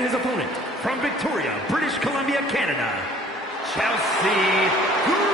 And his opponent, from Victoria, British Columbia, Canada, Chelsea Green.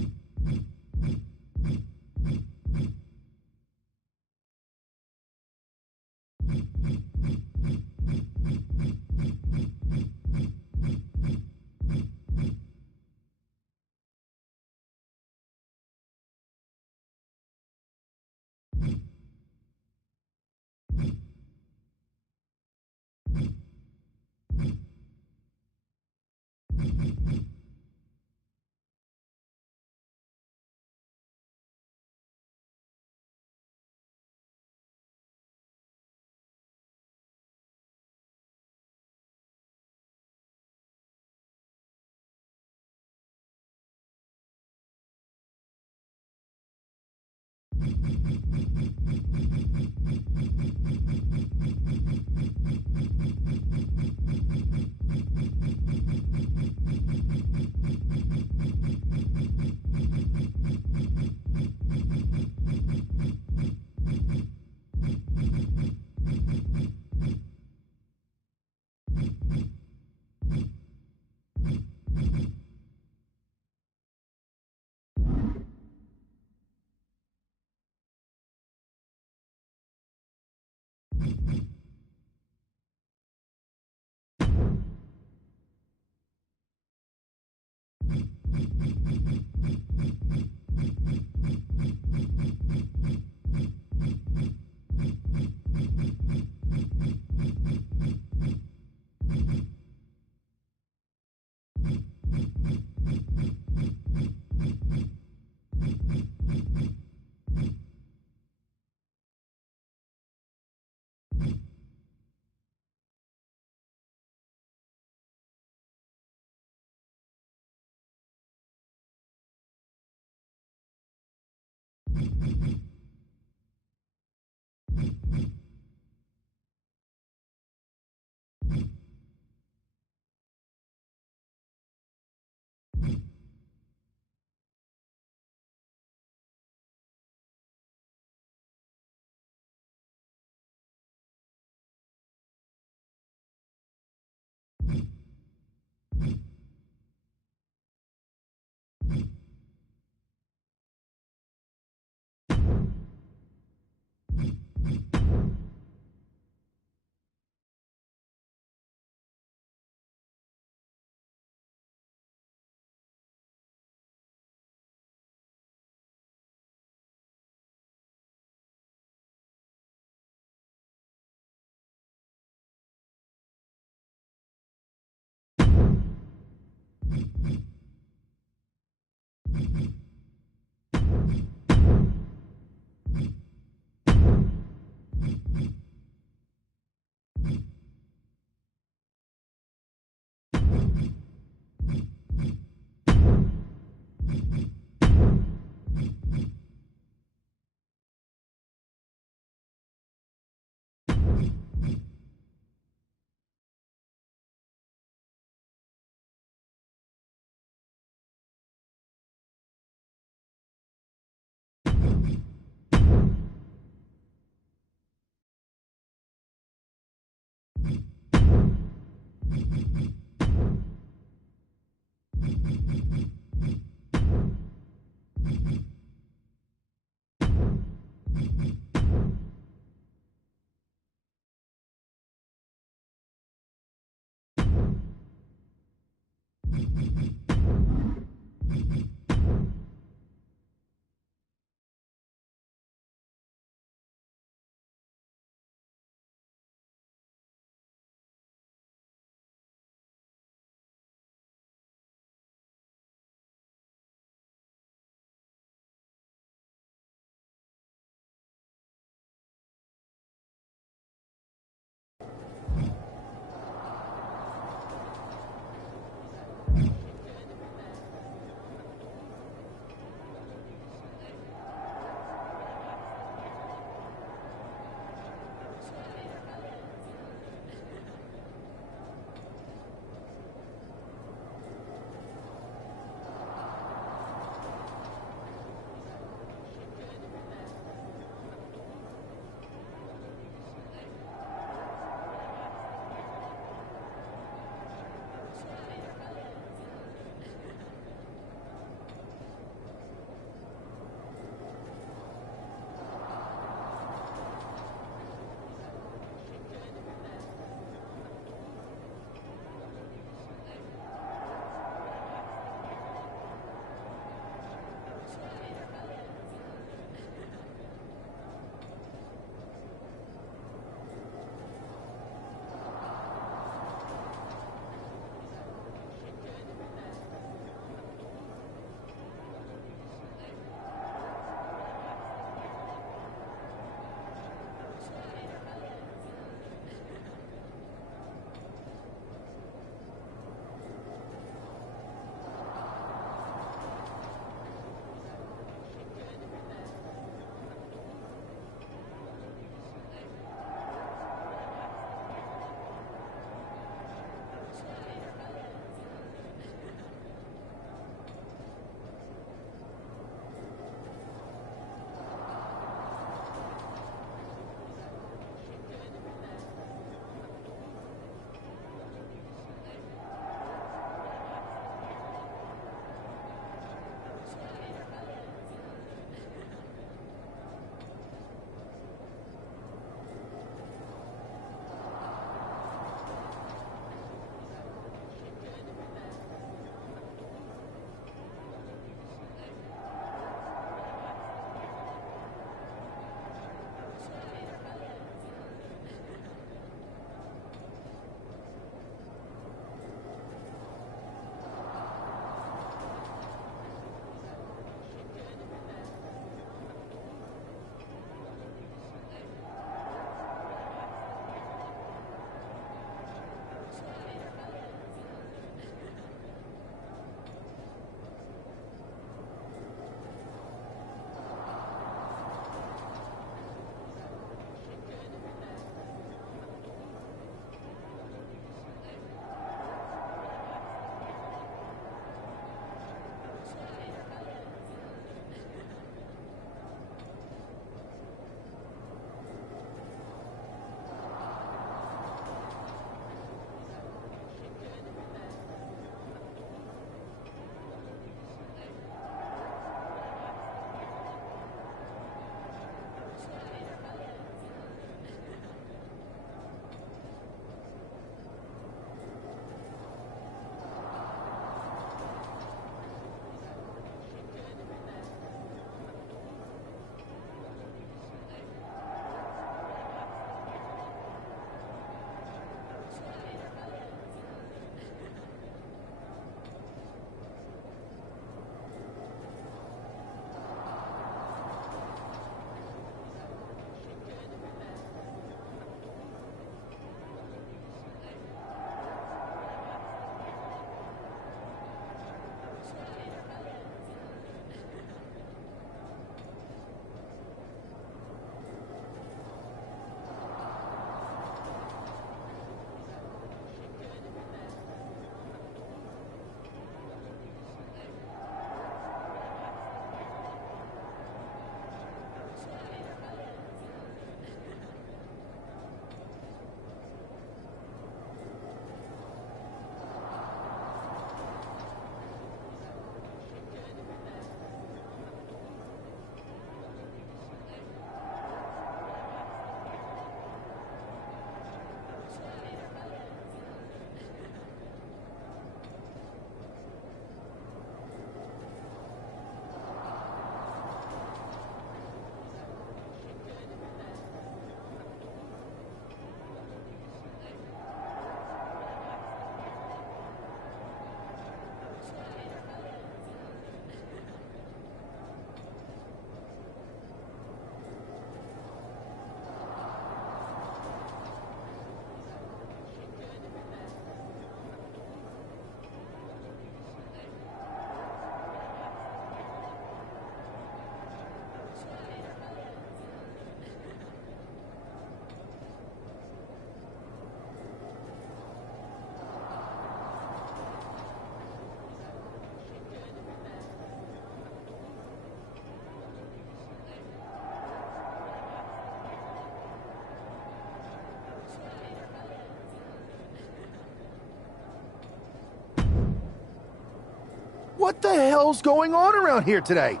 What the hell's going on around here today?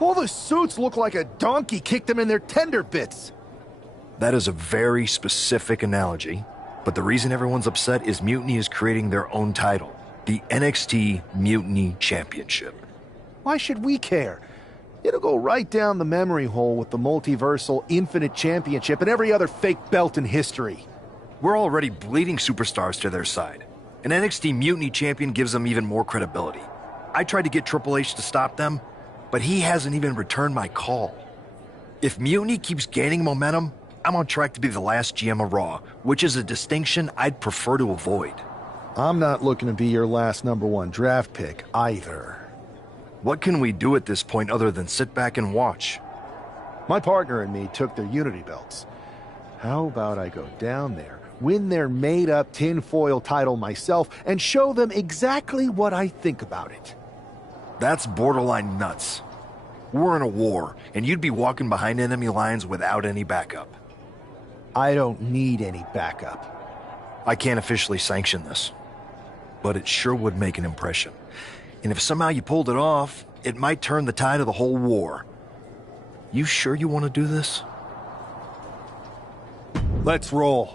All the suits look like a donkey kicked them in their tender bits. That is a very specific analogy, but the reason everyone's upset is Mutiny is creating their own title, the NXT Mutiny Championship. Why should we care? It'll go right down the memory hole with the multiversal Infinite Championship and every other fake belt in history. We're already bleeding superstars to their side. An NXT Mutiny champion gives them even more credibility. I tried to get Triple H to stop them, but he hasn't even returned my call. If Mutiny keeps gaining momentum, I'm on track to be the last GM of Raw, which is a distinction I'd prefer to avoid. I'm not looking to be your last #1 draft pick either. What can we do at this point other than sit back and watch? My partner and me took their Unity belts. How about I go down there, win their made-up tinfoil title myself, and show them exactly what I think about it? That's borderline nuts. We're in a war, and you'd be walking behind enemy lines without any backup. I don't need any backup. I can't officially sanction this, but it sure would make an impression. And if somehow you pulled it off, it might turn the tide of the whole war. You sure you want to do this? Let's roll.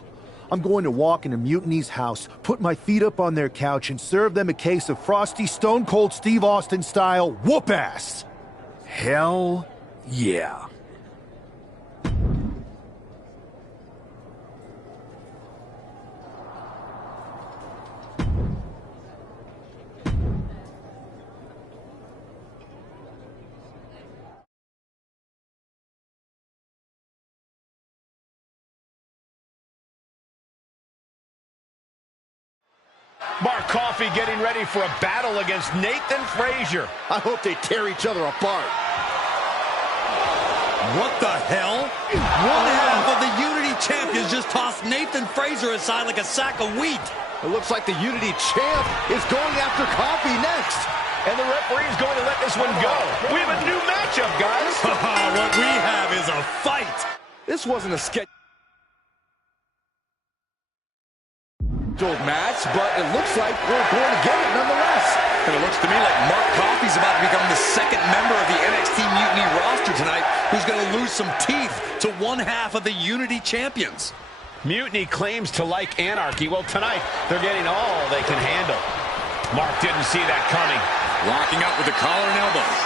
I'm going to walk into Mutiny's house, put my feet up on their couch, and serve them a case of frosty Stone Cold Steve Austin style whoop-ass. Hell yeah. Mark Coffey getting ready for a battle against Nathan Frazier. I hope they tear each other apart. What the hell? One half of the Unity champions just tossed Nathan Frazier aside like a sack of wheat. It looks like the Unity champ is going after Coffey next. And the referee's going to let this one go. We have a new matchup, guys. What we have is a fight. This wasn't a scheduled match, but it looks like we're going to get it nonetheless. And it looks to me like Mark Coffey's about to become the second member of the NXT Mutiny roster tonight who's going to lose some teeth to one half of the Unity champions. Mutiny claims to like anarchy. Well, tonight, they're getting all they can handle. Mark didn't see that coming. Locking up with the collar and elbows.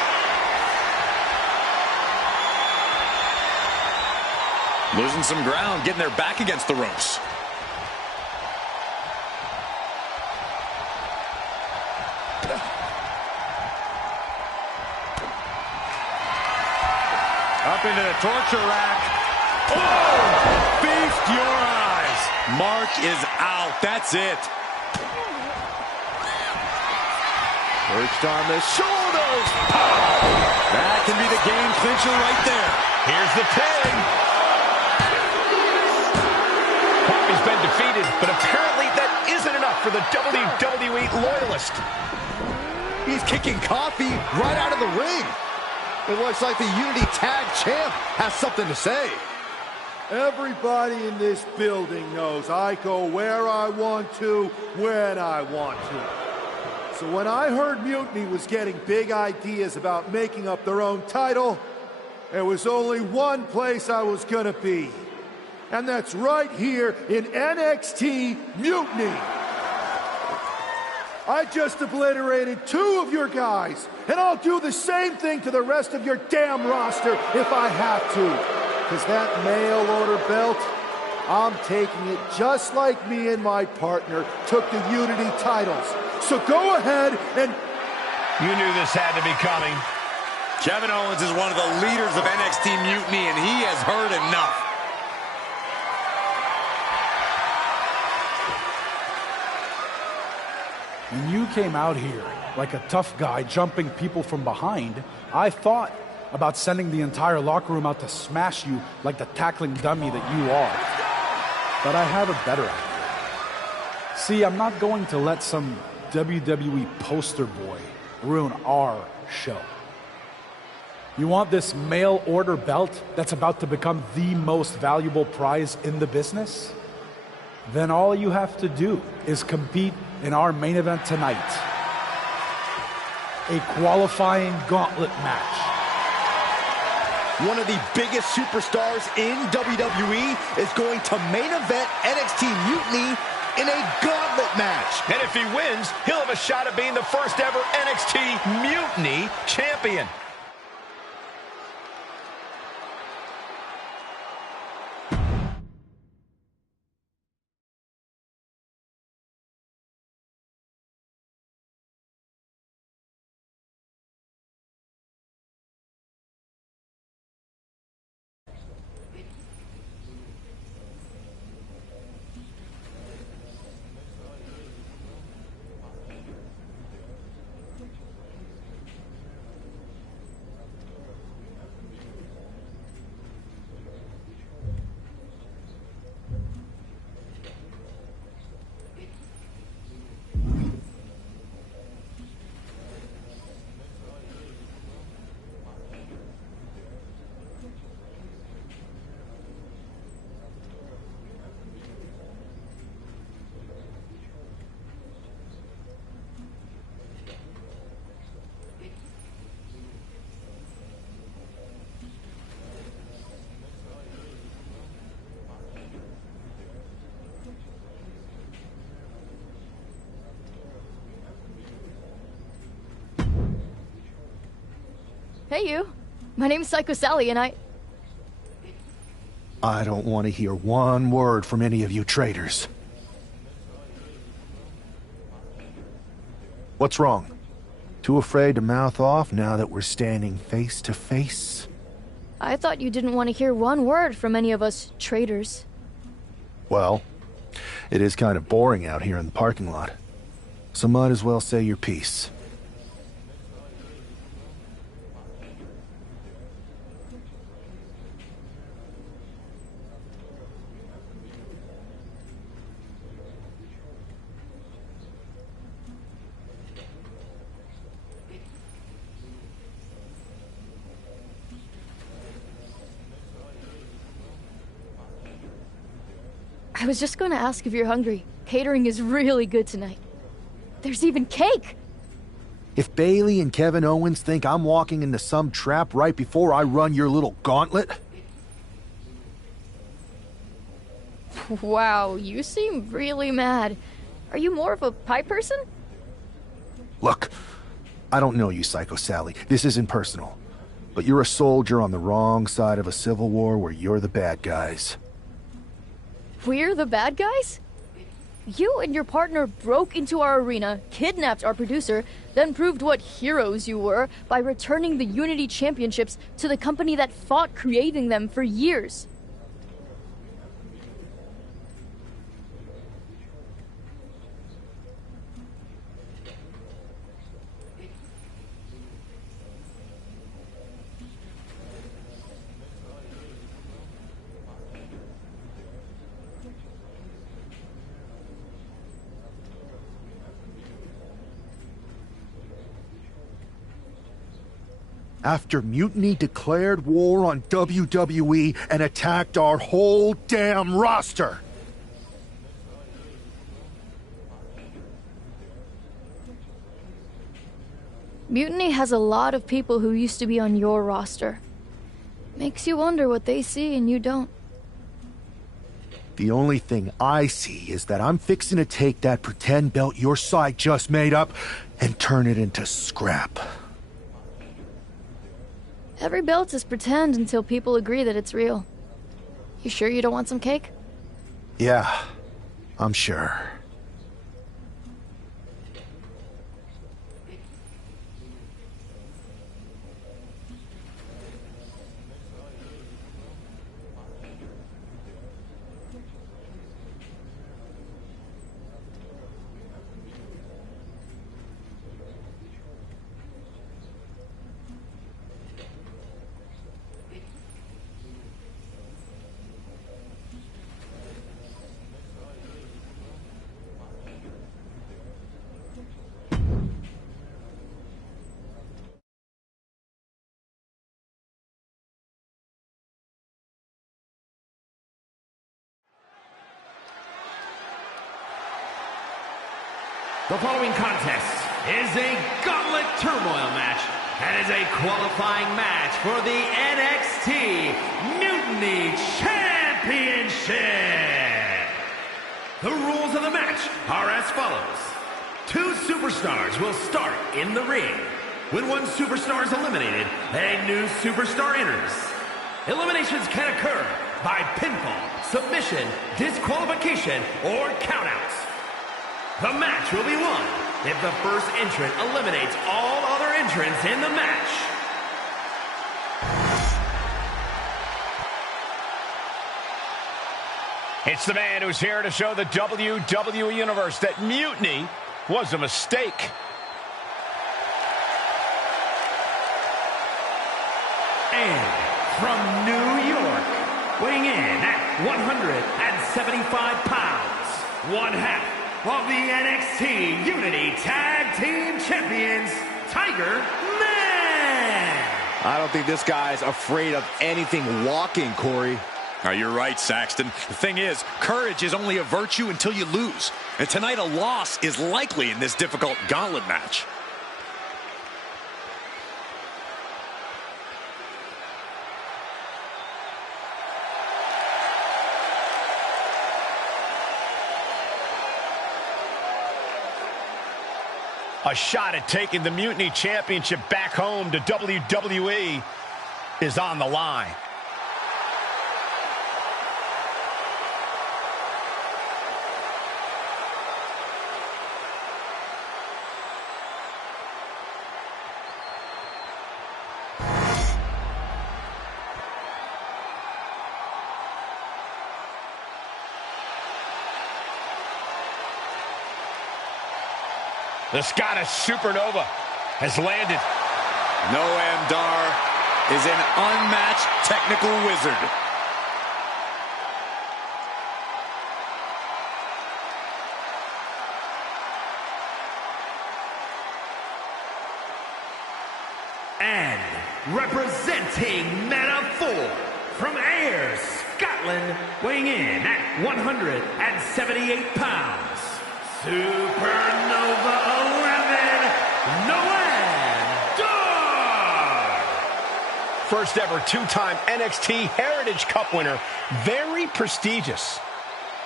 Losing some ground, getting their back against the ropes. Up into the torture rack. Oh! Feast your eyes. Mark is out. That's it. Perched on the shoulders. That can be the game clincher right there. Here's the pin. Coffey's been defeated, but apparently that isn't enough for the WWE loyalist. He's kicking Coffey right out of the ring. It looks like the Unity Tag Champ has something to say. Everybody in this building knows I go where I want to, when I want to. So when I heard Mutiny was getting big ideas about making up their own title, there was only one place I was gonna be. And that's right here in NXT Mutiny. I just obliterated 2 of your guys, and I'll do the same thing to the rest of your damn roster if I have to. Because that mail order belt, I'm taking it just like me and my partner took the Unity titles. So go ahead and... You knew this had to be coming. Kevin Owens is one of the leaders of NXT Mutiny, and he has heard enough. When you came out here like a tough guy jumping people from behind, I thought about sending the entire locker room out to smash you like the tackling dummy that you are. But I have a better idea. See, I'm not going to let some WWE poster boy ruin our show. You want this mail order belt that's about to become the most valuable prize in the business? Then all you have to do is compete in our main event tonight. a qualifying gauntlet match. One of the biggest superstars in WWE is going to main event NXT Mutiny in a gauntlet match. And if he wins, he'll have a shot at being the first ever NXT Mutiny champion. Hey, you. My name's Psycho Sally, and I don't want to hear one word from any of you traitors. What's wrong? Too afraid to mouth off now that we're standing face to face? I thought you didn't want to hear one word from any of us traitors. Well, it is kind of boring out here in the parking lot. So might as well say your piece. I was just going to ask if you're hungry. Catering is really good tonight. There's even cake! If Bailey and Kevin Owens think I'm walking into some trap right before I run your little gauntlet... Wow, you seem really mad. Are you more of a pie person? Look, I don't know you, Psycho Sally. This isn't personal. But you're a soldier on the wrong side of a civil war where you're the bad guys. We're the bad guys? You and your partner broke into our arena, kidnapped our producer, then proved what heroes you were by returning the Unity Championships to the company that fought creating them for years. After Mutiny declared war on WWE and attacked our whole damn roster. Mutiny has a lot of people who used to be on your roster. Makes you wonder what they see and you don't. The only thing I see is that I'm fixing to take that pretend belt your side just made up and turn it into scrap. Every belt is pretend until people agree that it's real. You sure you don't want some cake? Yeah, I'm sure. The following contest is a Gauntlet Turmoil match and is a qualifying match for the NXT Mutiny Championship. The rules of the match are as follows. 2 superstars will start in the ring. When one superstar is eliminated, a new superstar enters. Eliminations can occur by pinfall, submission, disqualification, or countouts. The match will be won if the first entrant eliminates all other entrants in the match. It's the man who's here to show the WWE Universe that Mutiny was a mistake. And from New York, weighing in at 175 pounds, one half of the NXT Unity Tag Team Champions, Tiger Man. I don't think this guy's afraid of anything walking, Corey. Oh, you're right, Saxton. The thing is, courage is only a virtue until you lose. And tonight, a loss is likely in this difficult gauntlet match. A shot at taking the Mutiny Championship back home to WWE is on the line. The Scottish Supernova has landed. Noam Dar is an unmatched technical wizard. And representing Meta-4 from Ayr, Scotland, weighing in at 178 pounds, Supernova 11, Noam Dar! First ever 2-time NXT Heritage Cup winner. Very prestigious.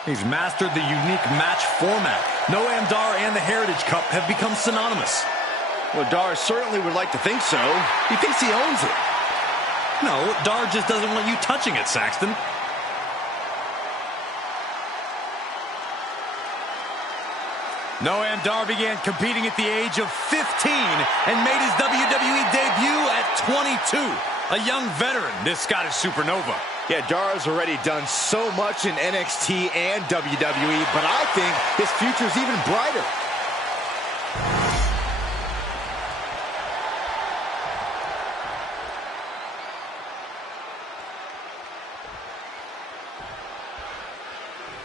He's mastered the unique match format. Noam Dar and the Heritage Cup have become synonymous. Well, Dar certainly would like to think so. He thinks he owns it. No, Dar just doesn't want you touching it, Saxton. Noam Dar began competing at the age of 15 and made his WWE debut at 22. A young veteran, this Scottish Supernova. Yeah, Dar's already done so much in NXT and WWE, but I think his future's even brighter.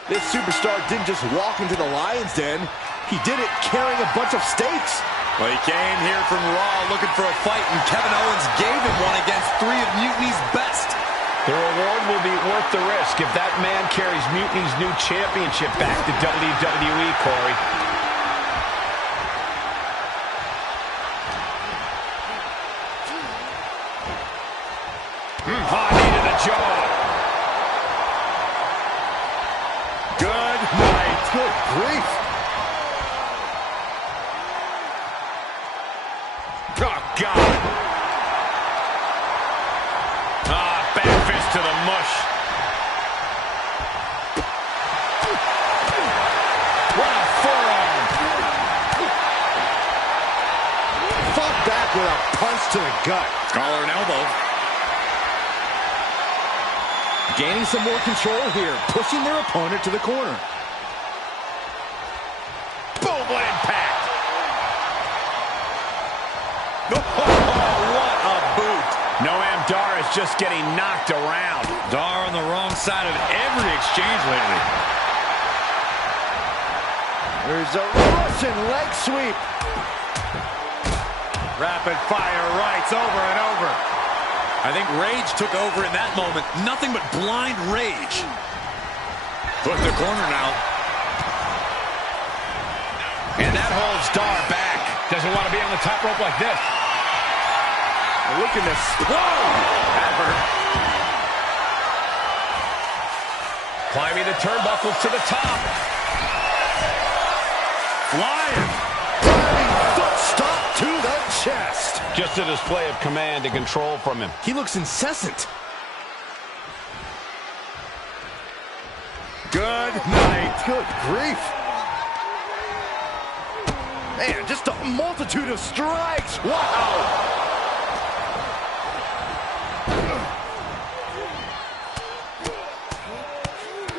This superstar didn't just walk into the Lion's Den. He did it carrying a bunch of stakes. Well, he came here from Raw looking for a fight, and Kevin Owens gave him one against 3 of Mutiny's best. The reward will be worth the risk if that man carries Mutiny's new championship back to WWE, Corey. Hot knee to the jaw. Good night. Good grief. Oh, God. Back fist to the mush. What a forearm. Fought back with a punch to the gut. Collar and elbow. Gaining some more control here, pushing their opponent to the corner. Boom, what impact. What a boot. Noam Dar is just getting knocked around. Dar on the wrong side of every exchange lately. There's a Russian leg sweep. Rapid fire rights over and over. I think rage took over in that moment. Nothing but blind rage. Put in the corner now. And that holds Dar back. doesn't want to be on the top rope like this. Look at this. Whoa! That hurt. Climbing the turnbuckles to the top. Flying. Diving foot stomp to the chest. Just a display of command and control from him. He looks incessant. Good night. Good grief. Man, just a multitude of strikes. Wow.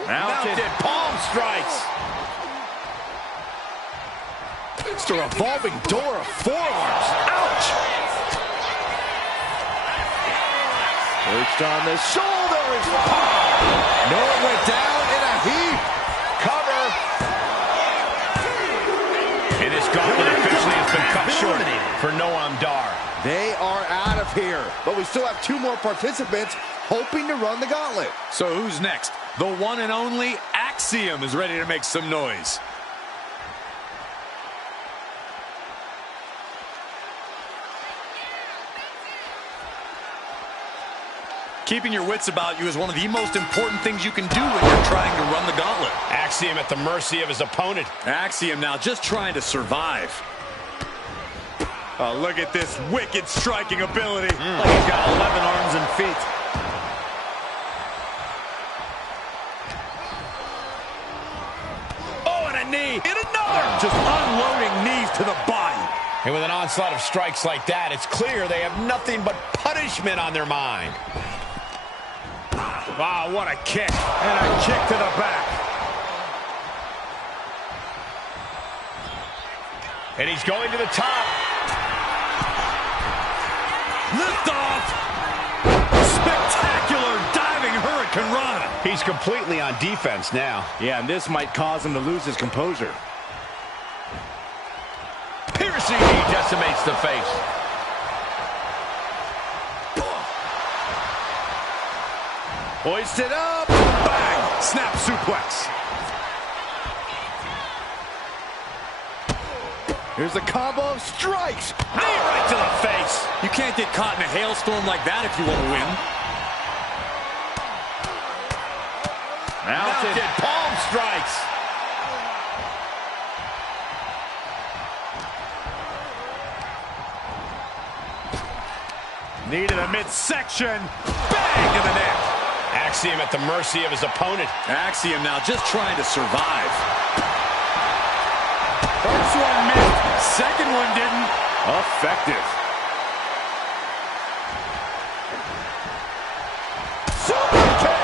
Mounted palm strikes. It's a revolving door of forearms. Ouch! Perched on the shoulder is power. No, it went down in a heap. Cover. And this gauntlet officially has been cut short for Noam Dar. They are out of here, but we still have 2 more participants hoping to run the gauntlet. So who's next? The one and only Axiom is ready to make some noise. Keeping your wits about you is one of the most important things you can do when you're trying to run the gauntlet. Axiom at the mercy of his opponent. Axiom now just trying to survive. Oh, look at this wicked striking ability. Like he's got 11 arms and feet. Oh, and a knee. And another. Just unloading knees to the body. And with an onslaught of strikes like that, it's clear they have nothing but punishment on their mind. Wow, what a kick. And a kick to the back. And he's going to the top. Lift off. Spectacular diving Hurricane Rana. He's completely on defense now. Yeah, and this might cause him to lose his composure. Piercing knee decimates the face. Hoisted up. Bang. Snap suplex. Here's a combo of strikes. Knee right to the face. You can't get caught in a hailstorm like that if you want to win. Mounted palm strikes. Knee to the midsection. Bang to the neck. Axiom at the mercy of his opponent. Axiom now just trying to survive. First one missed. Second one didn't. Effective. Super kick.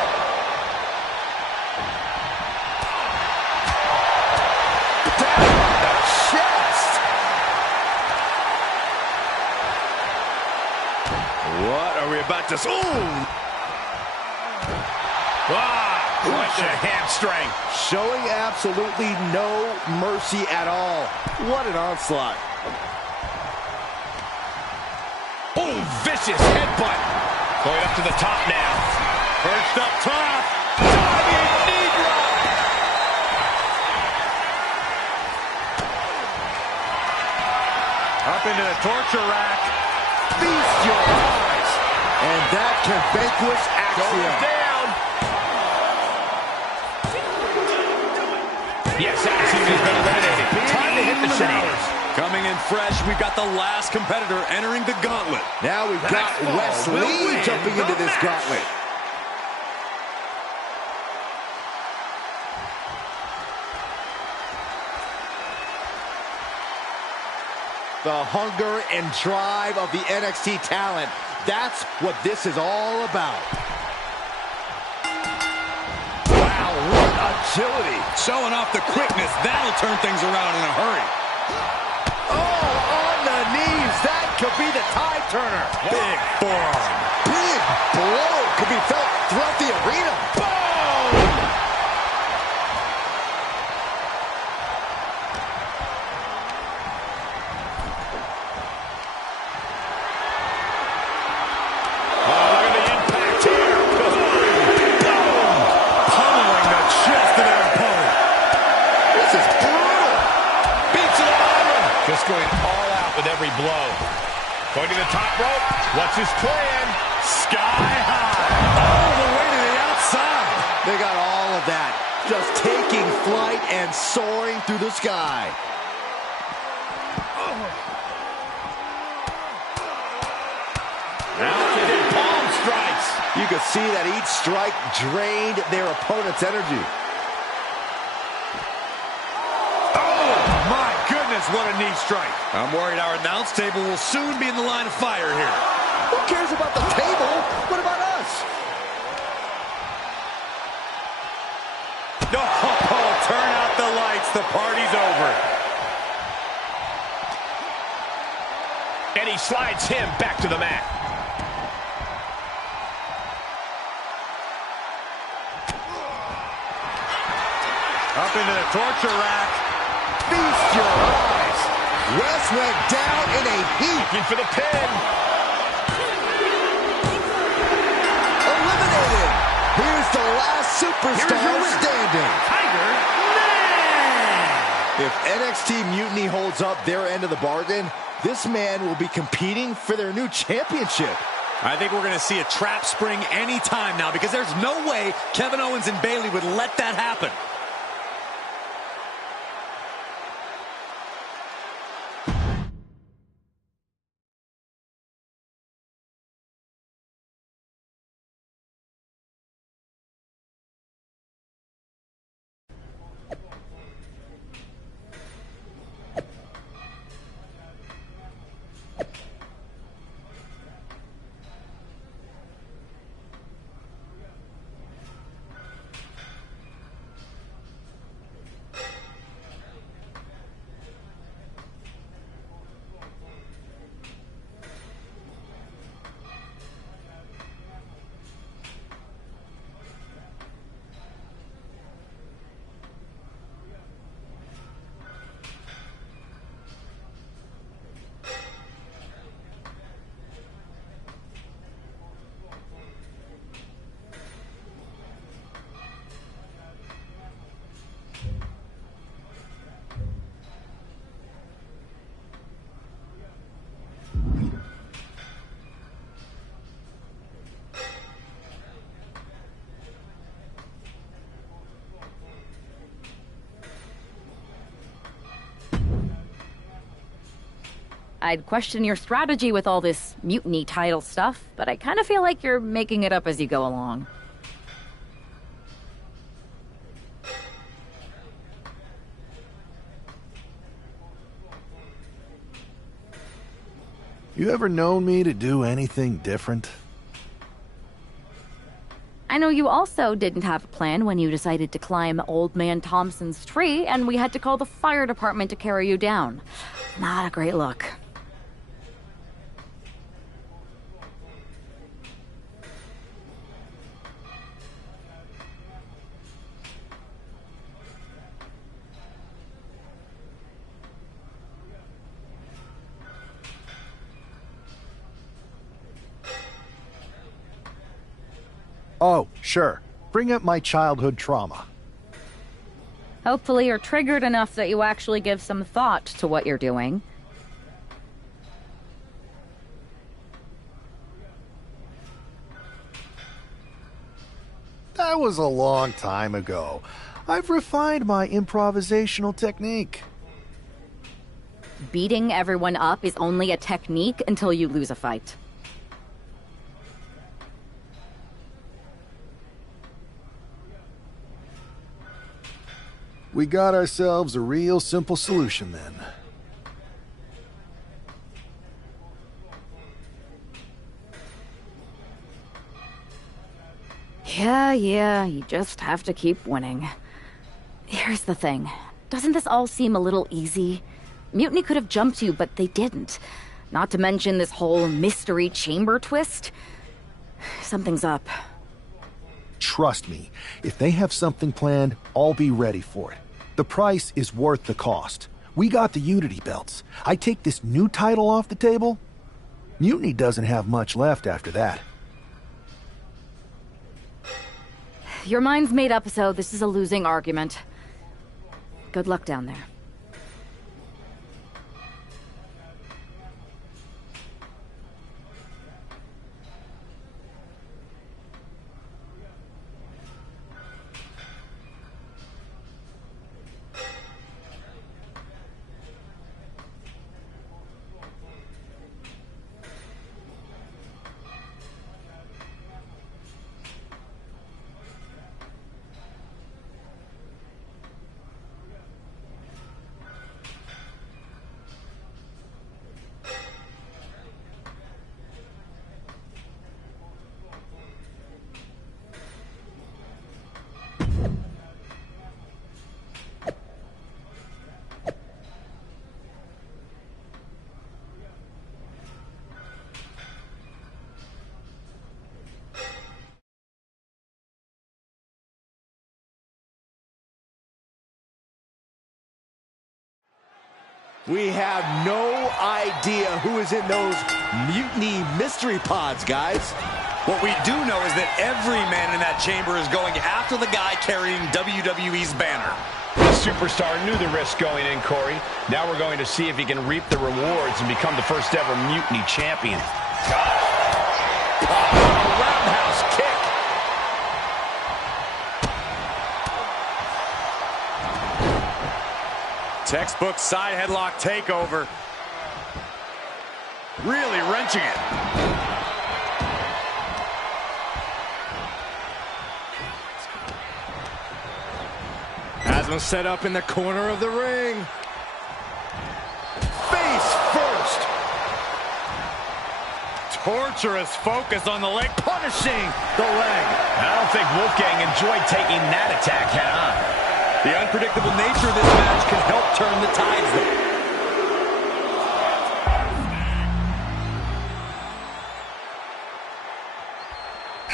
Down the chest. What are we about to... Ooh! Wow, right to the hamstring. Showing absolutely no mercy at all. What an onslaught. Oh, vicious headbutt. Going up to the top now. Perched up top. Diving knee drop. Up into the torture rack. Feast your eyes. And that can vanquish Axiom. Goes down. Yes, Axiom has been eliminated. Time to hit the showers. Coming in fresh, we've got the last competitor entering the gauntlet. Now we've got Wesley jumping into this gauntlet. The hunger and drive of the NXT talent. That's what this is all about. Wow, what agility. Showing off the quickness. That'll turn things around in a hurry. Oh, on the knees. That could be the tide turner. Big forearm. Big blow could be felt throughout the arena. Boom! Just going all out blow. Going to the top rope. What's his plan? Sky high. All the way to the outside. They got all of that. Just taking flight and soaring through the sky. Mounted palm strikes. You could see that each strike drained their opponent's energy. My goodness, what a knee strike. I'm worried our announce table will soon be in the line of fire here. Who cares about the table? What about us? Oh, turn out the lights. The party's over. And he slides him back to the mat. Up into the torture rack. Feast your eyes. Wes went down in a heap. Looking for the pin. Eliminated. Here's the last superstar standing. Tiger Man! If NXT Mutiny holds up their end of the bargain, this man will be competing for their new championship. I think we're going to see a trap spring any time now because there's no way Kevin Owens and Bayley would let that happen. I'd question your strategy with all this Mutiny title stuff, but I kind of feel like you're making it up as you go along. You ever known me to do anything different? I know you also didn't have a plan when you decided to climb Old Man Thompson's tree, and we had to call the fire department to carry you down. Not a great look. Oh, sure. Bring up my childhood trauma. Hopefully you're triggered enough that you actually give some thought to what you're doing. That was a long time ago. I've refined my improvisational technique. Beating everyone up is only a technique until you lose a fight. We got ourselves a real simple solution then. Yeah, you just have to keep winning. Here's the thing. Doesn't this all seem a little easy? Mutiny could have jumped you, but they didn't. Not to mention this whole mystery chamber twist. Something's up. Trust me, if they have something planned, I'll be ready for it. The price is worth the cost. We got the Unity belts. I take this new title off the table. Mutiny doesn't have much left after that. Your mind's made up, so this is a losing argument. Good luck down there. We have no idea who is in those Mutiny mystery pods, guys. What we do know is that every man in that chamber is going after the guy carrying WWE's banner. The superstar knew the risk going in, Corey. Now we're going to see if he can reap the rewards and become the first ever Mutiny champion. Gosh. A roundhouse kick. Textbook side headlock takeover. Really wrenching it. Has him set up in the corner of the ring. Face first. Torturous focus on the leg, punishing the leg. I don't think Wolfgang enjoyed taking that attack head on. The unpredictable nature of this match can help turn the tides, though.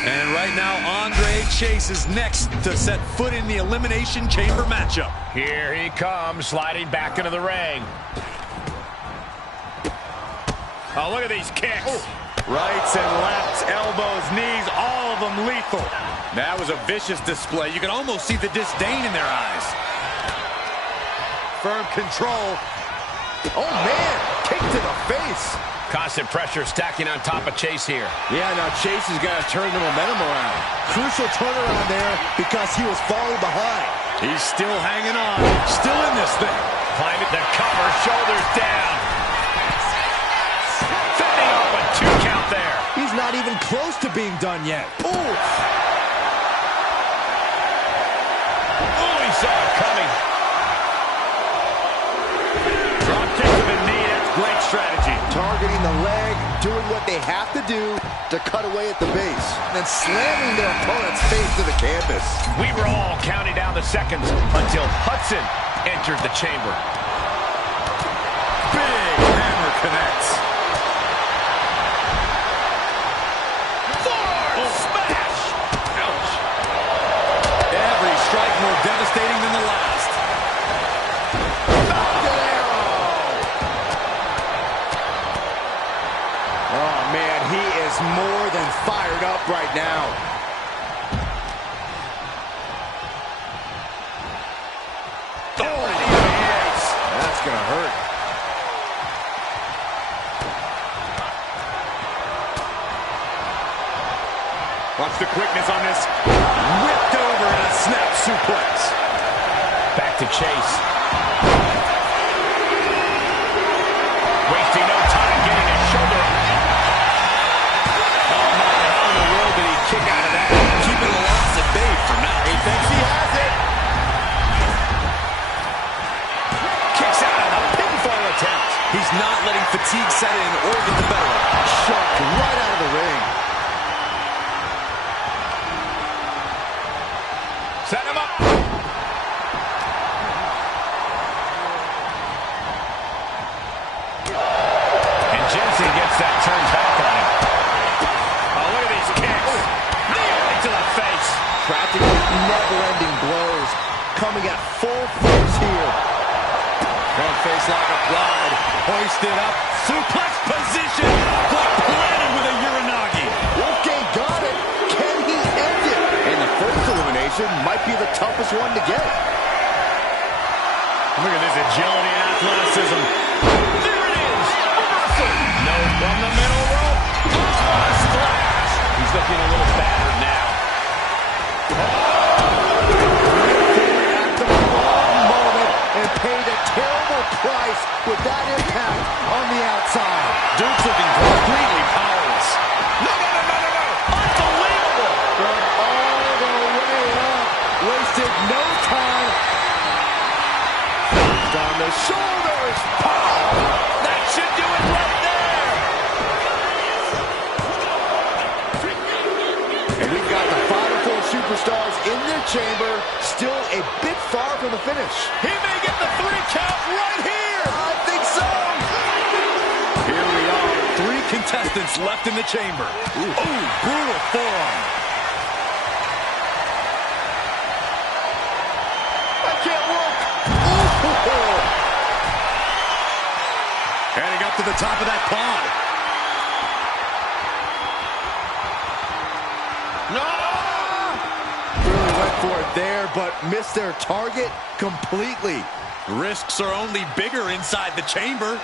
And right now, Andre Chase is next to set foot in the Elimination Chamber matchup. Here he comes, sliding back into the ring. Oh, look at these kicks. Oh. Rights and lefts, elbows, knees, all of them lethal. That was a vicious display. You can almost see the disdain in their eyes. Firm control. Oh, man. Kick to the face. Constant pressure stacking on top of Chase here. Yeah, now Chase has got to turn the momentum around. Crucial turnaround there because he was falling behind. He's still hanging on. Still in this thing. Climbing the cover, shoulders down. Fending off a 2 count there. He's not even close to being done yet. Ooh. Oh, he saw it coming. Drop kick to the knee, that's great strategy. Targeting the leg, doing what they have to do to cut away at the base, and then slamming their opponent's face to the canvas. We were all counting down the seconds until Hudson entered the chamber. Big hammer connects. Forward smash! Ouch. Every strike more devastating than the last. Oh, man, he is more than fired up right now. Oh, yes. That's going to hurt. Watch the quickness on this. Whipped over in a snap suplex. Back to Chase. Wasting no time getting his shoulder up. Oh, my, how in the world did he kick out of that? Keeping the loss at bay for now. He thinks he has it. Kicks out of the pinfall attempt. He's not letting fatigue set in or get the better of him. Shoved right out of the ring. Set him up. And Jensen gets that turned back on him. Oh, look at these kicks. Knee right to the face. Practically never-ending blows coming at full force here. Front face lock applied. Hoisted up. Suplex position. But planted with a Uranagi. Wolfgang got it. Can he end it? And the first elimination might be the toughest one to get. Look at this agility and athleticism. There it is. Reversal. No from the middle rope. Oh, splash. He's looking a little battered now. At the wrong moment and paid a terrible price with that impact on the outside. Duke's looking completely powerless. No. Unbelievable. From all the way up. Wasted no time. On the shoulders. Pow. That should do it right there. And we've got the final 4 superstars in their chamber, still a bit far from the finish. He may get the 3 count right here. I think so. Here we are. 3 contestants left in the chamber. Ooh, brutal forearm. I can't look. to the top of that pod. No! Really went for it there, but missed their target completely. Risks are only bigger inside the chamber.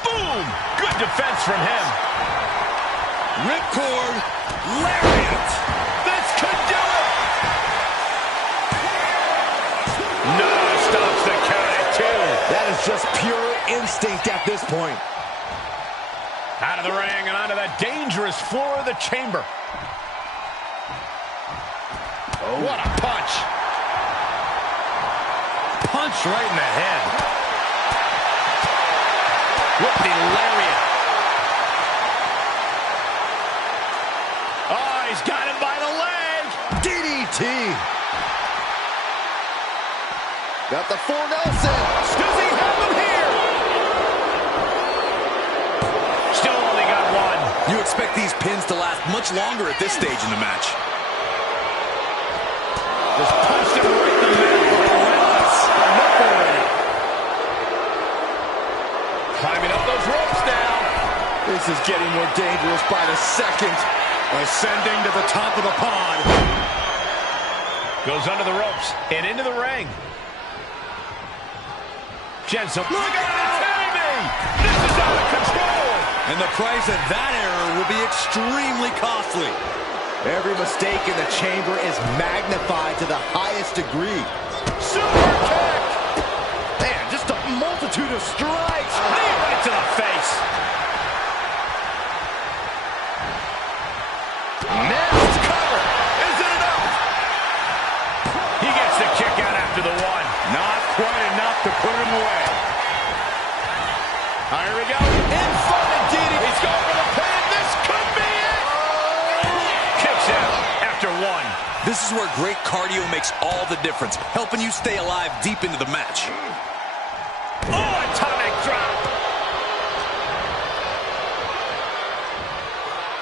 Boom! Good defense from him. Ripcord, lariat. This could do it! No, stops the count at 2. That is just pure instinct at this point. Out of the ring and onto that dangerous floor of the chamber. Oh. What a punch. Punch right in the head. With the lariat. Oh, he's got him by the leg. DDT. Got the 4 Nelson. Does he have him here? Still only got 1. You expect these pins to last much longer at this stage in the match. Just punched him right in the middle. Relentless. Enough already. Climbing up those ropes now. This is getting more dangerous by the second. Ascending to the top of the pod. Goes under the ropes and into the ring. Jensen, look at the timing! This is out of control! And the price of that error will be extremely costly. Every mistake in the chamber is magnified to the highest degree. Super kick! Man, just a multitude of strikes. Knee right to the face. Nails cover. Is it enough? He gets the kick out after the 1. Not quite enough to put him away. Here we go. Inverted DDT. He's going for the pin. This could be it. Kicks out after 1. This is where great cardio makes all the difference, helping you stay alive deep into the match. Oh, atomic drop.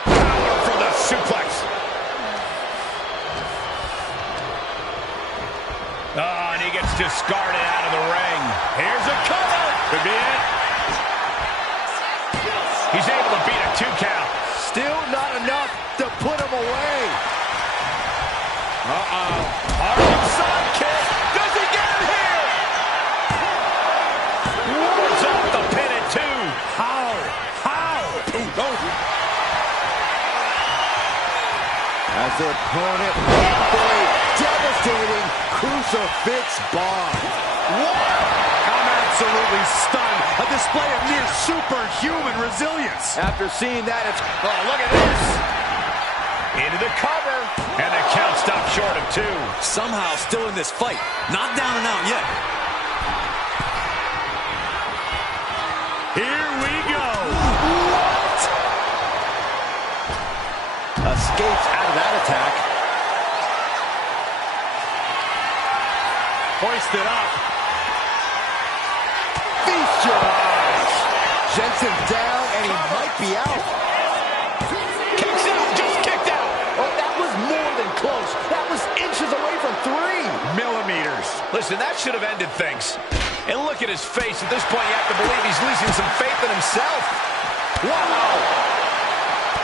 Power from the suplex. Oh, and he gets discarded out of the ring. Here's a cover. Could be it. He's able to beat a 2 count. Still not enough to put him away. Harlem sidekick. Does he get him here? Wards off the pin at 2. How? Ooh, oh. As their opponent, boy, devastating crucifix bomb. I'm absolutely stunned. A display of near superhuman resilience. After seeing that, it's... Oh, look at this. Into the cover. And the count stopped short of 2. Somehow still in this fight. Not down and out yet. Here we go. What? Escapes out of that attack. Hoisted up. Feast your eyes. Jensen down, and he might be out. Kicks out. Just kicked out. Oh, that was more than close. That was inches away from 3 millimeters. Listen, that should have ended things. And look at his face. At this point, you have to believe he's losing some faith in himself. Wow.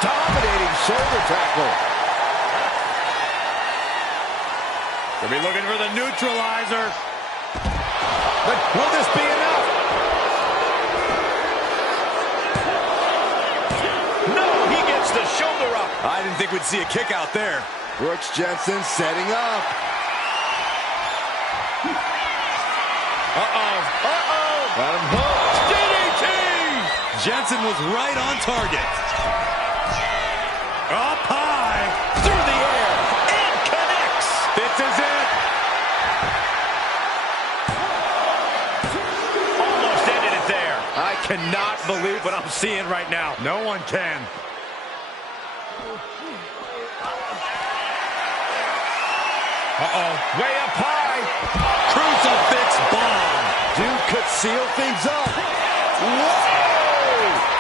Dominating shoulder tackle. They'll be looking for the neutralizer. But will this be enough? No, he gets the shoulder up. I didn't think we'd see a kick out there. Brooks Jensen setting up. Got him hooked. DDT! Jensen was right on target. Up high. Through the air. And connects. This is it. Almost ended it there. I cannot believe what I'm seeing right now. No one can. Way up high. Crucifix bomb. Dude could seal things up. Whoa!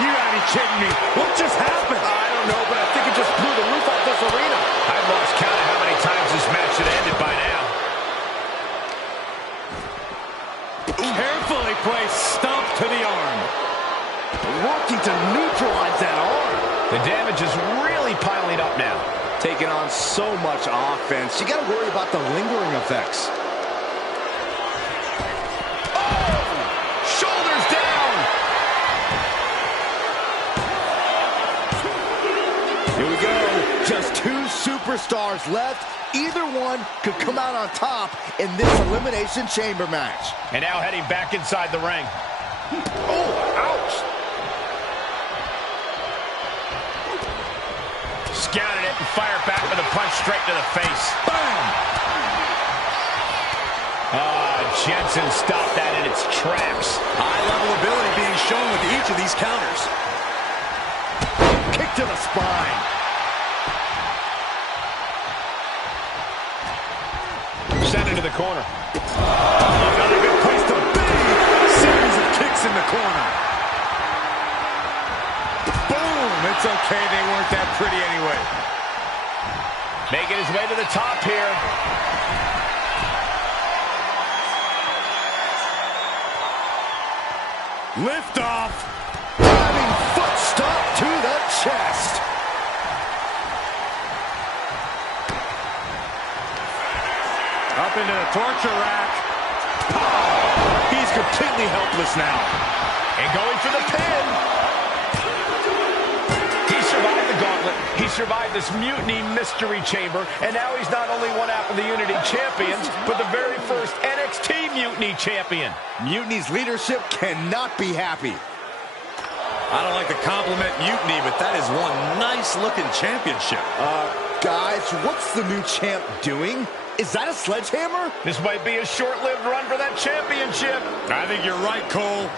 You gotta be kidding me. What just happened? I don't know, but I think it just blew the roof off this arena. I've lost count of how many times this match should have ended by now. Carefully placed stomp to the arm. working to neutralize that arm. The damage is really piling up now. Taking on so much offense, you got to worry about the lingering effects. Shoulders down. Here we go. Just two superstars left. Either one could come out on top in this Elimination Chamber match. And now heading back inside the ring. Oh, ouch. Scouted it and fired back with a punch straight to the face. Bam! Jensen stopped that in its tracks. High-level ability being shown with each of these counters. Kick to the spine. Sent into the corner. Not a good place to be. Series of kicks in the corner. Boom! It's okay, they weren't that pretty anyway. Making his way to the top here. Lift off. Diving foot stomp to the chest. Up into the torture rack. He's completely helpless now. And going for the pin. He survived the gauntlet. He survived this Mutiny Mystery Chamber. And now he's not only one half of the Unity Champions, but the very first NXT Mutiny Champion. Mutiny's leadership cannot be happy. I don't like to compliment Mutiny, but that is one nice-looking championship. Guys, what's the new champ doing? Is that a sledgehammer? This might be a short-lived run for that championship. I think you're right, Cole.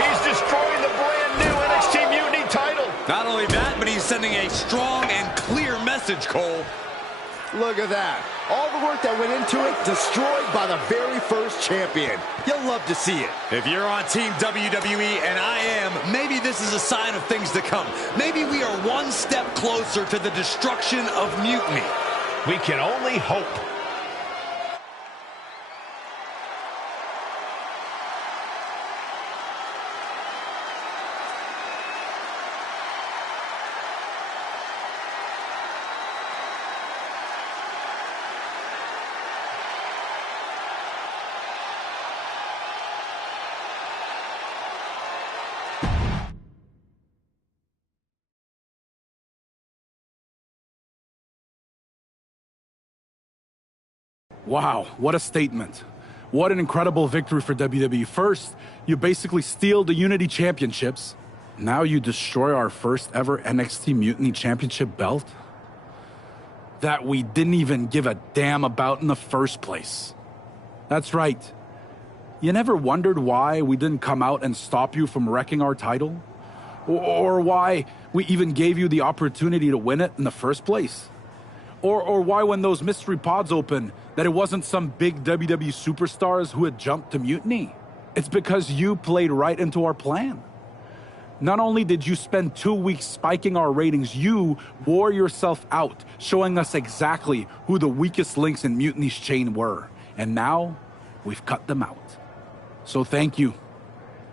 He's destroying the brand-new NXT Mutiny title. Not only that, but he's sending a strong and clear message, Cole. Look at that. All the work that went into it, destroyed by the very first champion. You'll love to see it. If you're on Team WWE, and I am, maybe this is a sign of things to come. Maybe we are one step closer to the destruction of Mutiny. We can only hope. Wow, what a statement. What an incredible victory for WWE. First, you basically steal the Unity Championships. Now you destroy our first ever NXT Mutiny Championship belt that we didn't even give a damn about in the first place. That's right. You never wondered why we didn't come out and stop you from wrecking our title? Or why we even gave you the opportunity to win it in the first place? Or why when those mystery pods opened, that it wasn't some big WWE superstars who had jumped to Mutiny? It's because you played right into our plan. Not only did you spend 2 weeks spiking our ratings, you wore yourself out, showing us exactly who the weakest links in Mutiny's chain were. And now, we've cut them out. So thank you.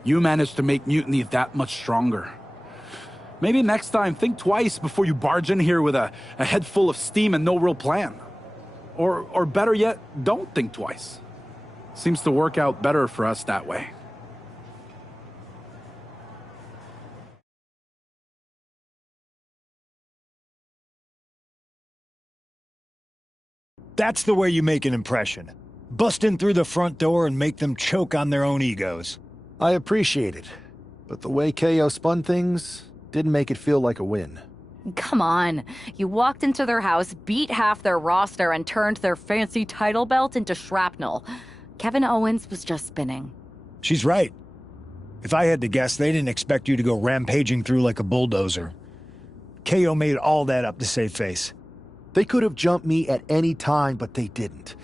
You managed to make Mutiny that much stronger. Maybe next time, think twice before you barge in here with a head full of steam and no real plan. Or better yet, don't think twice. Seems to work out better for us that way. That's the way you make an impression. Bust in through the front door and make them choke on their own egos. I appreciate it, but the way KO spun things didn't make it feel like a win. Come on. You walked into their house, beat half their roster, and turned their fancy title belt into shrapnel. Kevin Owens was just spinning. She's right. If I had to guess, they didn't expect you to go rampaging through like a bulldozer. KO made all that up to save face. They could have jumped me at any time, but they didn't.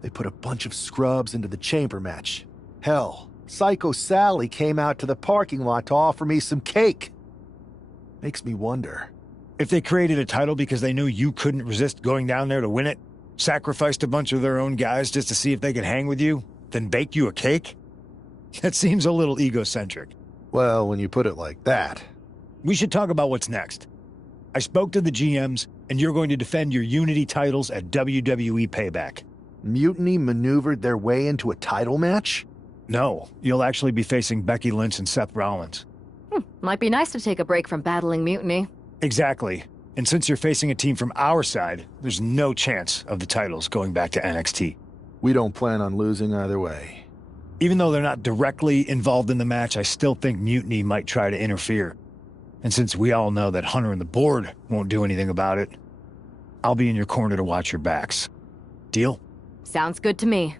They put a bunch of scrubs into the chamber match. Hell, Psycho Sally came out to the parking lot to offer me some cake. Makes me wonder. If they created a title because they knew you couldn't resist going down there to win it, sacrificed a bunch of their own guys just to see if they could hang with you, then bake you a cake? That seems a little egocentric. Well, when you put it like that. We should talk about what's next. I spoke to the GMs, and you're going to defend your Unity titles at WWE Payback. Mutiny maneuvered their way into a title match? No, you'll actually be facing Becky Lynch and Seth Rollins. Might be nice to take a break from battling Mutiny. Exactly. And since you're facing a team from our side, there's no chance of the titles going back to NXT. We don't plan on losing either way. Even though they're not directly involved in the match, I still think Mutiny might try to interfere. And since we all know that Hunter and the board won't do anything about it, I'll be in your corner to watch your backs. Deal? Sounds good to me.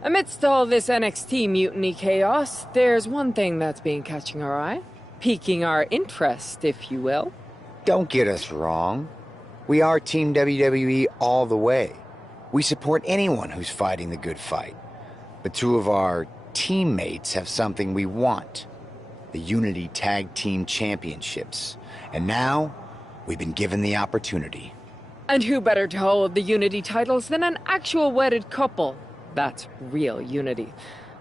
Amidst all this NXT mutiny chaos, there's one thing that's been catching our eye. Piquing our interest, if you will. Don't get us wrong. We are Team WWE all the way. We support anyone who's fighting the good fight. But two of our teammates have something we want. The Unity Tag Team Championships. And now, we've been given the opportunity. And who better to hold the Unity titles than an actual wedded couple? That's real unity.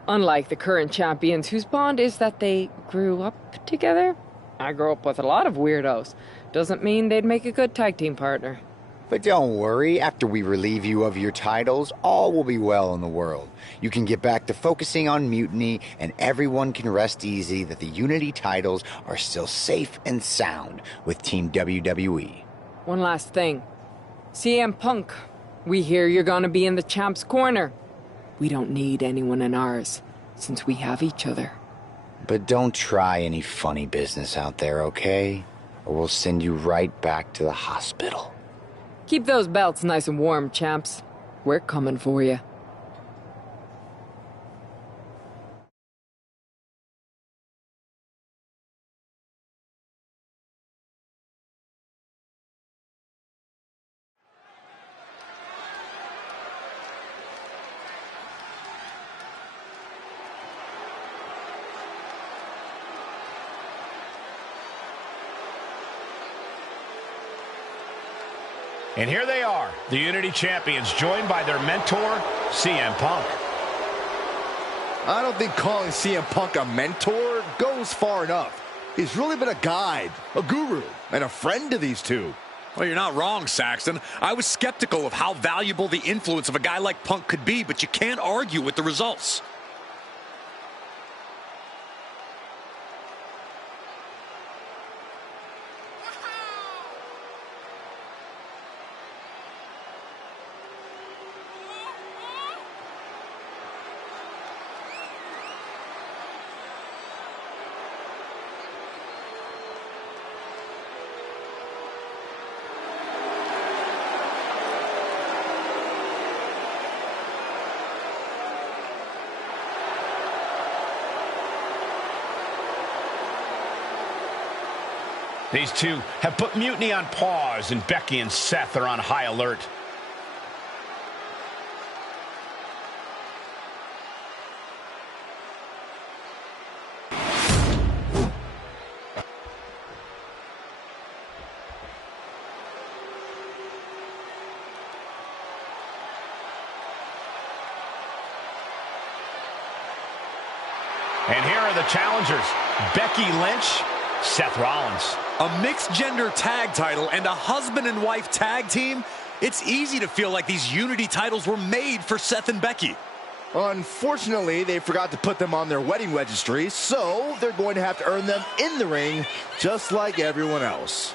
Unlike the current champions whose bond is that they grew up together. I grew up with a lot of weirdos. Doesn't mean they'd make a good tag team partner. But don't worry, after we relieve you of your titles, all will be well in the world. You can get back to focusing on Mutiny, and everyone can rest easy that the Unity titles are still safe and sound with Team WWE. One last thing. CM Punk, we hear you're gonna be in the champ's corner. We don't need anyone in ours, since we have each other. But don't try any funny business out there, okay? Or we'll send you right back to the hospital. Keep those belts nice and warm, champs. We're coming for you. And here they are, the Unity Champions, joined by their mentor, CM Punk. I don't think calling CM Punk a mentor goes far enough. He's really been a guide, a guru, and a friend to these two. Well, you're not wrong, Saxton. I was skeptical of how valuable the influence of a guy like Punk could be, but you can't argue with the results. These two have put Mutiny on pause, and Becky and Seth are on high alert. And here are the challengers, Becky Lynch, Seth Rollins. A mixed-gender tag title and a husband and wife tag team? It's easy to feel like these Unity titles were made for Seth and Becky. Unfortunately, they forgot to put them on their wedding registry, so they're going to have to earn them in the ring, just like everyone else.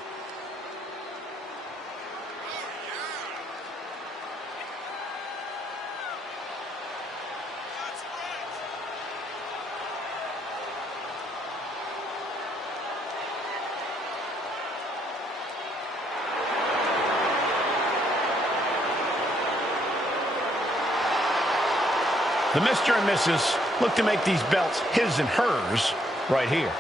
The Mr. and Mrs. look to make these belts his and hers right here.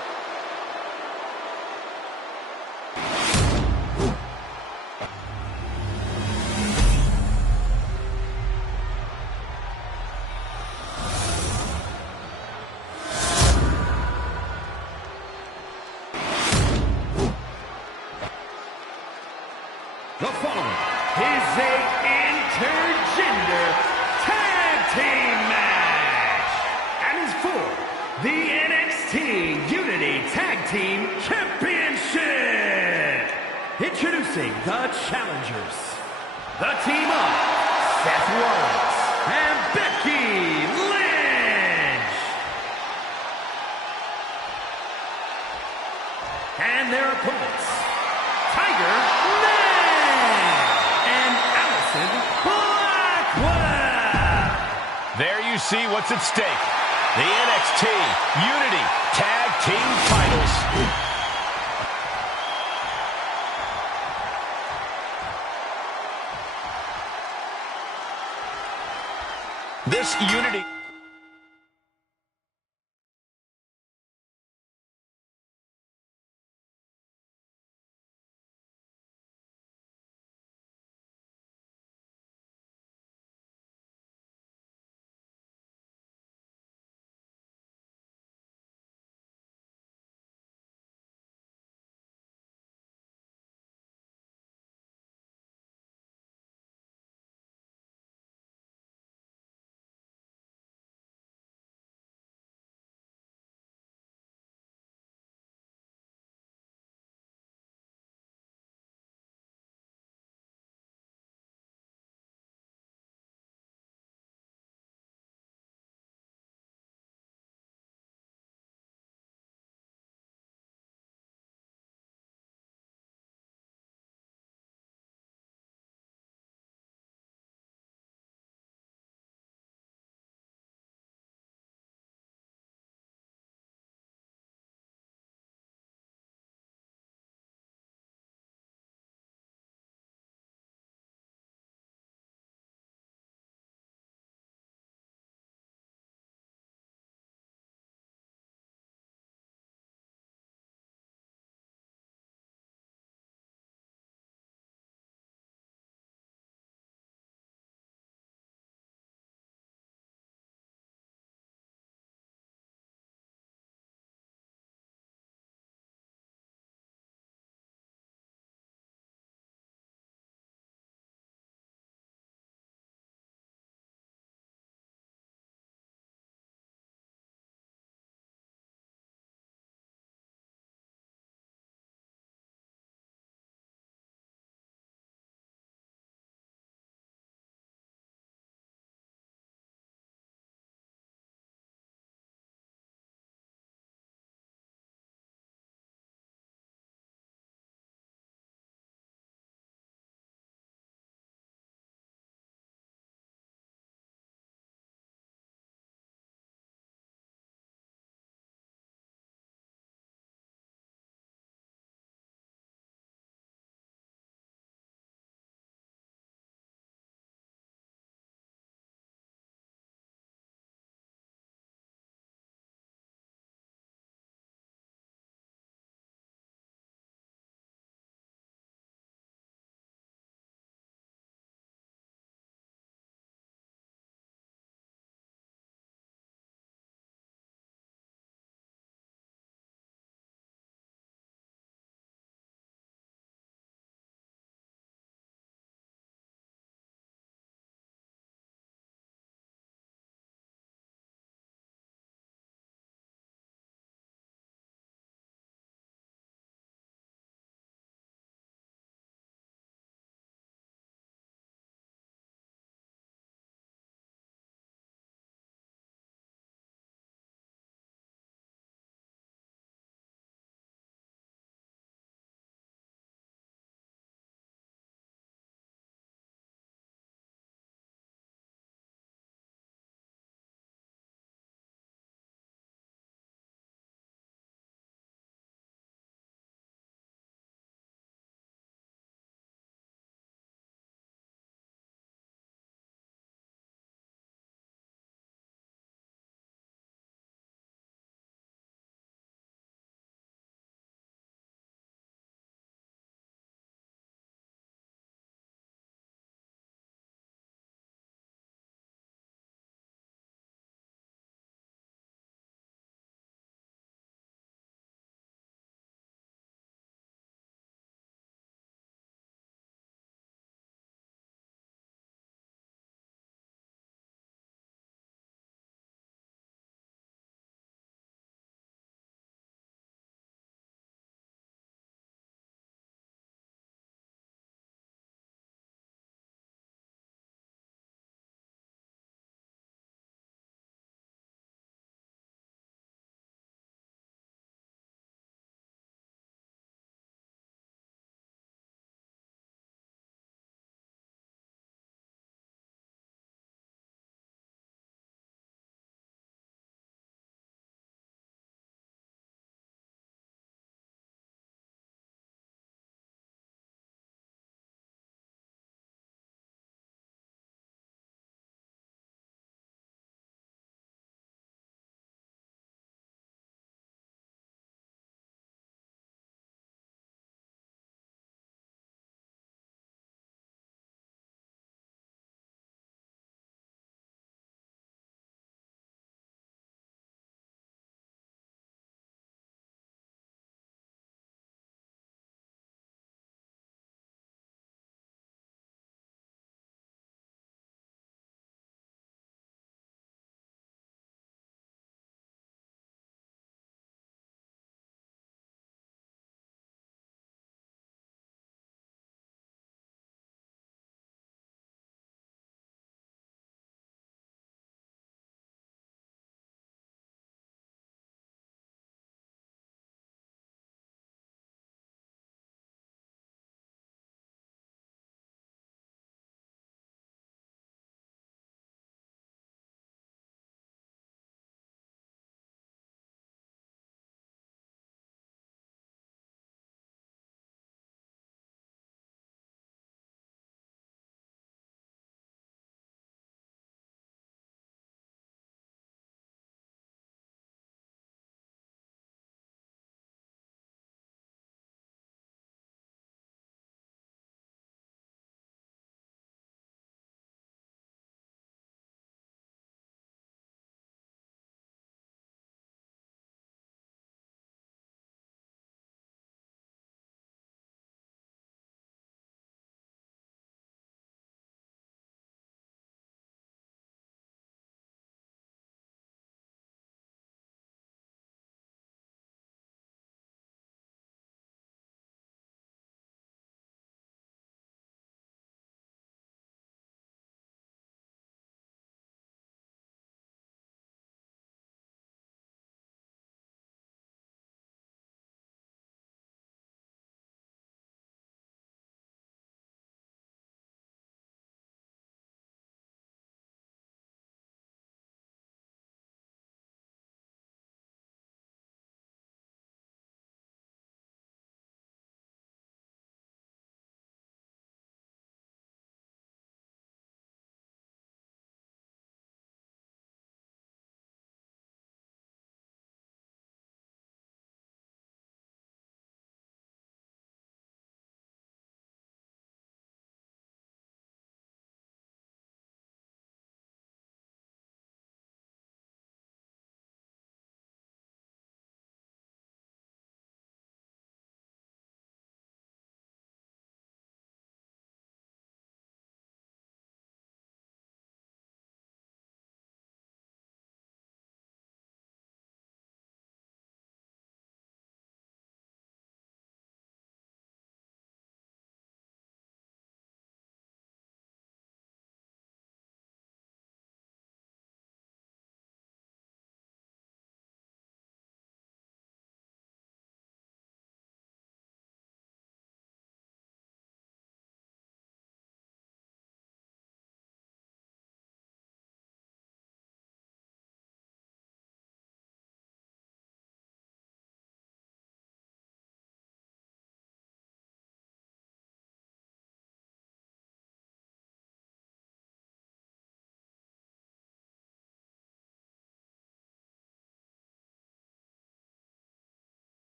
The following is a intergender tag team match and is for the NXT Unity Tag Team Championship. Introducing the challengers, the team of Seth Rollins and Becky Lynch. And their opponents, Tiger There you see what's at stake. The NXT Unity Tag Team titles. This Unity...